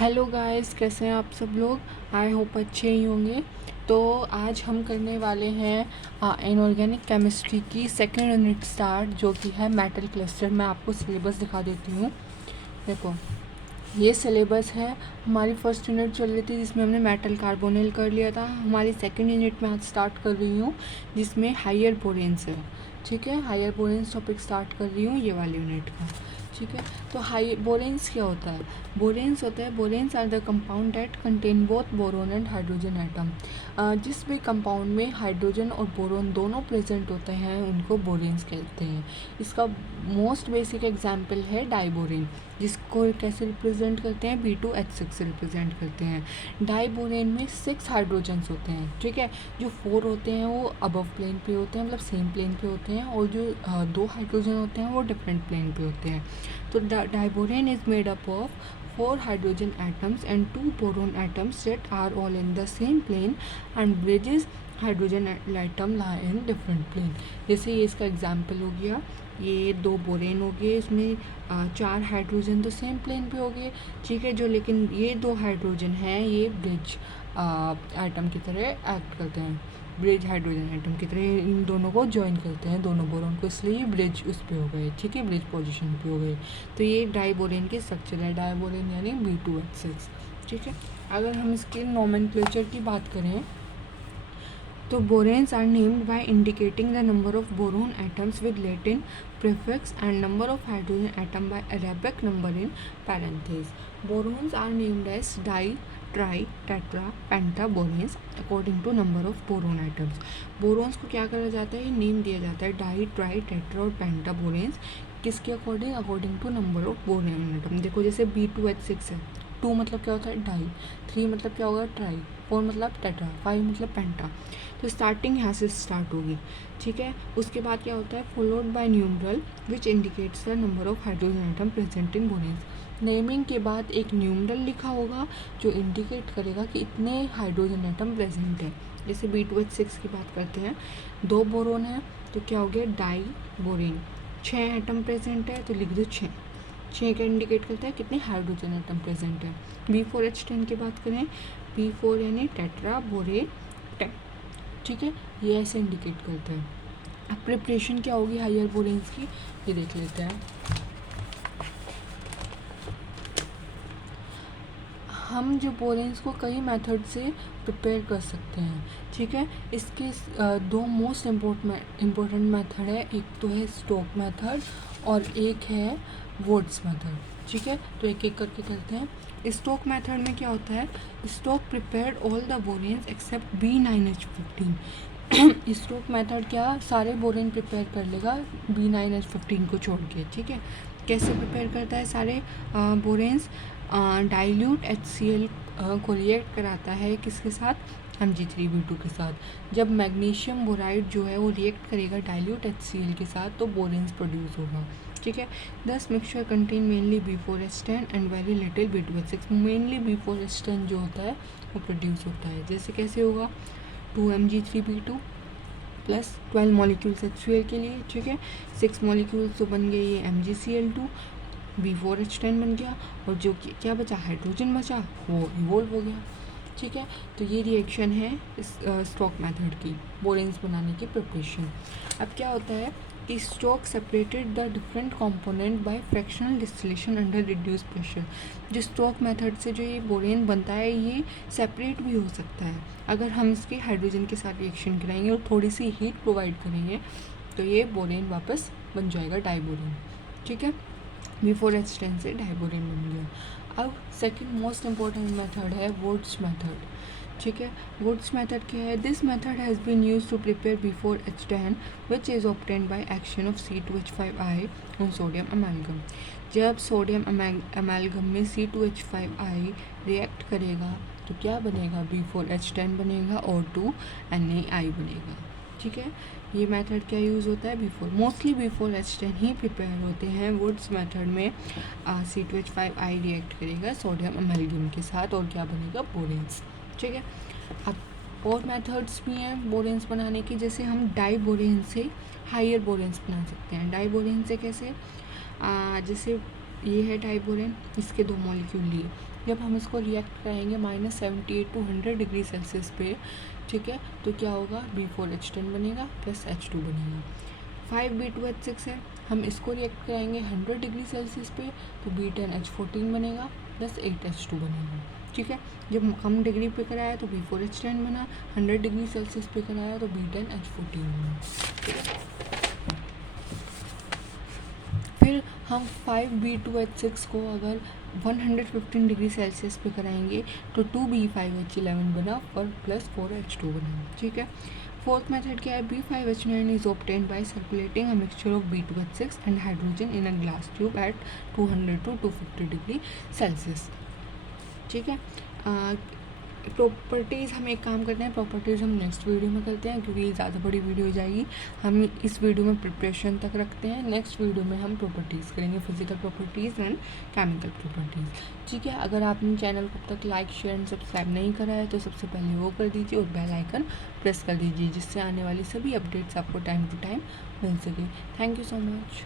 Hello guys, कैसे हैं आप सब लोग। आई होप अच्छे ही होंगे। तो आज हम करने वाले हैं इनऑर्गेनिक केमिस्ट्री की सेकेंड यूनिट स्टार्ट, जो कि है मेटल क्लस्टर। मैं आपको सिलेबस दिखा देती हूँ। देखो, ये सिलेबस है। हमारी फर्स्ट यूनिट चल रही थी जिसमें हमने मेटल कार्बोनिल कर लिया था। हमारी सेकेंड यूनिट में आज स्टार्ट कर रही हूँ जिसमें हायर बोरेंस है। ठीक है, हायर बोरेंस टॉपिक स्टार्ट कर रही हूँ ये वाली यूनिट का। ठीक है, तो हाई बोरेंस क्या होता है? बोरेंस होता है, boranes are the compound that contain both boron and hydrogen atom. जिस भी कंपाउंड में हाइड्रोजन और बोरोन दोनों प्रेजेंट होते हैं उनको बोरेंस कहते हैं। इसका मोस्ट बेसिक एग्जाम्पल है डाइबोरेन, जिसको कैसे रिप्रेजेंट करते हैं, B2H6 से रिप्रेजेंट करते हैं। डाइबोरेन में 6 हाइड्रोजन्स होते हैं। ठीक है, जो 4 होते हैं वो अबव प्लेन पे होते हैं, मतलब सेम प्लेन पे होते हैं, और जो 2 हाइड्रोजन होते हैं वो डिफरेंट प्लेन पे होते हैं। तो diborane is made up of 4 hydrogen atoms and 2 boron atoms that are all in the same plane and bridges hydrogen atom lie in different plane। जैसे ये इसका एग्जाम्पल हो गया, ये 2 बोरेन हो गए, इसमें 4 हाइड्रोजन तो सेम प्लेन पे हो गए। ठीक है, जो लेकिन ये 2 हाइड्रोजन हैं ये ब्रिज एटम की तरह एक्ट करते हैं, ब्रिज हाइड्रोजन एटम की तरह इन दोनों को ज्वाइन करते हैं, दोनों बोरोन को, इसलिए ब्रिज उस पे हो गए। ठीक है, ब्रिज पोजीशन पे हो गए। तो ये डाइबोरेन की स्ट्रक्चर है, डाइबोरेन यानी B2H6। ठीक है, अगर हम इसके नोमेनक्लेचर की बात करें तो boranes are named by indicating the number of boron atoms with Latin prefix and number of hydrogen atom by Arabic number in parentheses. Borons are named as di, tri, tetra, penta boranes according to number of boron atoms. Borons को क्या करा जाता है, ये name दिया जाता है die, tri, tetra और पेंटा बोरेन्स। किसके according? According to number of boron atom. देखो, जैसे B2H6 है, 2 मतलब क्या होता है डाई, 3 मतलब क्या होगा ट्राई, 4 मतलब टेट्रा, 5 मतलब पेंटा। तो स्टार्टिंग यहाँ से स्टार्ट होगी। ठीक है, उसके बाद क्या होता है, followed by numeral which indicates the number of hydrogen atom present in बोरेन्स। Naming के बाद एक न्यूमरल लिखा होगा जो इंडिकेट करेगा कि इतने हाइड्रोजन एटम प्रेजेंट है। जैसे B2H6 की बात करते हैं, 2 बोरोन है तो क्या हो गया डाई बोरेन, 6 एटम प्रेजेंट है तो लिख दो 6। 6 का इंडिकेट करता है कितने हाइड्रोजन एटम प्रेजेंट है। B4H10 की बात करें, B4 यानी टेट्रा बोरेन 10। ठीक है, ये ऐसे इंडिकेट करता है। अब प्रिपरेशन क्या होगी हायर बोरेन्स की, ये देख लेते हैं। हम जो बोरेन्स को कई मेथड से प्रिपेयर कर सकते हैं। ठीक है, इसके 2 मोस्ट इम्पोर्टेंट मेथड है, एक तो है स्टोक मेथड और एक है वुड्स मेथड। ठीक है, तो एक एक करके करते हैं। स्टोक मेथड में क्या होता है, Stock prepared all the boranes except B9H15। Stock method क्या, सारे बोरेन प्रिपेयर कर लेगा B9H15 को छोड़ के। ठीक है, कैसे प्रिपेयर करता है सारे बोरेन्स, डाइल्यूट HCl को रिएक्ट कराता है किसके साथ, Mg3B2 के साथ। जब मैग्नीशियम बोराइड जो है वो रिएक्ट करेगा डाइल्यूट HCl के साथ तो बोरेन्स प्रोड्यूस होगा। ठीक है, दस mixture contain mainly B4H10 and very little B2H6। Mainly B4H10 जो होता है वो प्रोड्यूस होता है। जैसे कैसे होगा, 2 Mg3B2 प्लस 12 मॉलिक्यूल्स HCl के लिए। ठीक है, 6 मॉलिक्यूल्स तो बन गए ये MgCl2, B4H10 बन गया, और जो क्या बचा, हाइड्रोजन बचा, वो इवोल्व हो गया। ठीक है, तो ये रिएक्शन है इस स्टोक मेथड की, बोरेन्स बनाने की प्रिपरेशन। अब क्या होता है कि Stock separated the different component by fractional distillation under reduce pressure. जो स्टोक मेथड से जो ये बोरेन बनता है ये सेपरेट भी हो सकता है। अगर हम इसके हाइड्रोजन के साथ रिएक्शन कराएंगे और थोड़ी सी हीट प्रोवाइड करेंगे तो ये बोरेन वापस बन जाएगा डाइबोरेन। ठीक है, B4H10 से डाइबोरेन बन गया। अब सेकंड मोस्ट इम्पॉर्टेंट मेथड है वुड्स मेथड। ठीक है, वुड्स मेथड क्या है, this method has been use to prepare B4H10 which is obtained by action of C2H5I on sodium amalgam. जब सोडियम अमेलगम में C2H5I रिएक्ट करेगा तो क्या बनेगा, B4H10 बनेगा और 2NaI बनेगा। ठीक है, ये मेथड क्या यूज़ होता है, मोस्टली B4H10 ही प्रिपेयर होते हैं वुड्स मेथड में। C2H5I रिएक्ट करेगा सोडियम अमेलगम के साथ और क्या बनेगा, बोरेन्स। ठीक है, अब और मेथड्स भी हैं बोरेन्स बनाने की, जैसे हम डाई बोरेन से हायर बोरेन्स बना सकते हैं। डाई बोरेन से कैसे, जैसे ये है डाइबोरेन, इसके 2 मॉलिक्यूल लिए। जब हम इसको रिएक्ट कराएंगे -78 to 100 डिग्री सेल्सियस पे, ठीक है, तो क्या होगा, B4H10 बनेगा प्लस H2 बनेगा। 5B2H6 है, हम इसको रिएक्ट कराएंगे 100 डिग्री सेल्सियस पे, तो B10H14 बनेगा प्लस 8H2 बनेगा। ठीक है, जब कम डिग्री पे कराया तो B4H10 बना, 100 डिग्री सेल्सियस पे कराया तो B10H14 बना। ठीक है, फिर हम 5B2H6 को अगर 115 डिग्री सेल्सियस पे कराएंगे तो 2B5H11 बना और प्लस 4H2 बना। ठीक है, फोर्थ मेथड क्या है, B5H9 is obtained by circulating a mixture of B2H6 and hydrogen in a glass tube at 200 to 250 degree Celsius. ठीक है, प्रॉपर्टीज़ हम एक काम करते हैं, प्रॉपर्टीज़ हम नेक्स्ट वीडियो में करते हैं क्योंकि ज़्यादा बड़ी वीडियो हो जाएगी। हम इस वीडियो में प्रिपरेशन तक रखते हैं, नेक्स्ट वीडियो में हम प्रॉपर्टीज़ करेंगे, physical properties and chemical properties. ठीक है, अगर आपने चैनल को अब तक लाइक शेयर एंड सब्सक्राइब नहीं करा है तो सबसे पहले वो कर दीजिए और बेल आइकन प्रेस कर दीजिए, जिससे आने वाली सभी अपडेट्स आपको टाइम टू टाइम मिल सके। Thank you so much.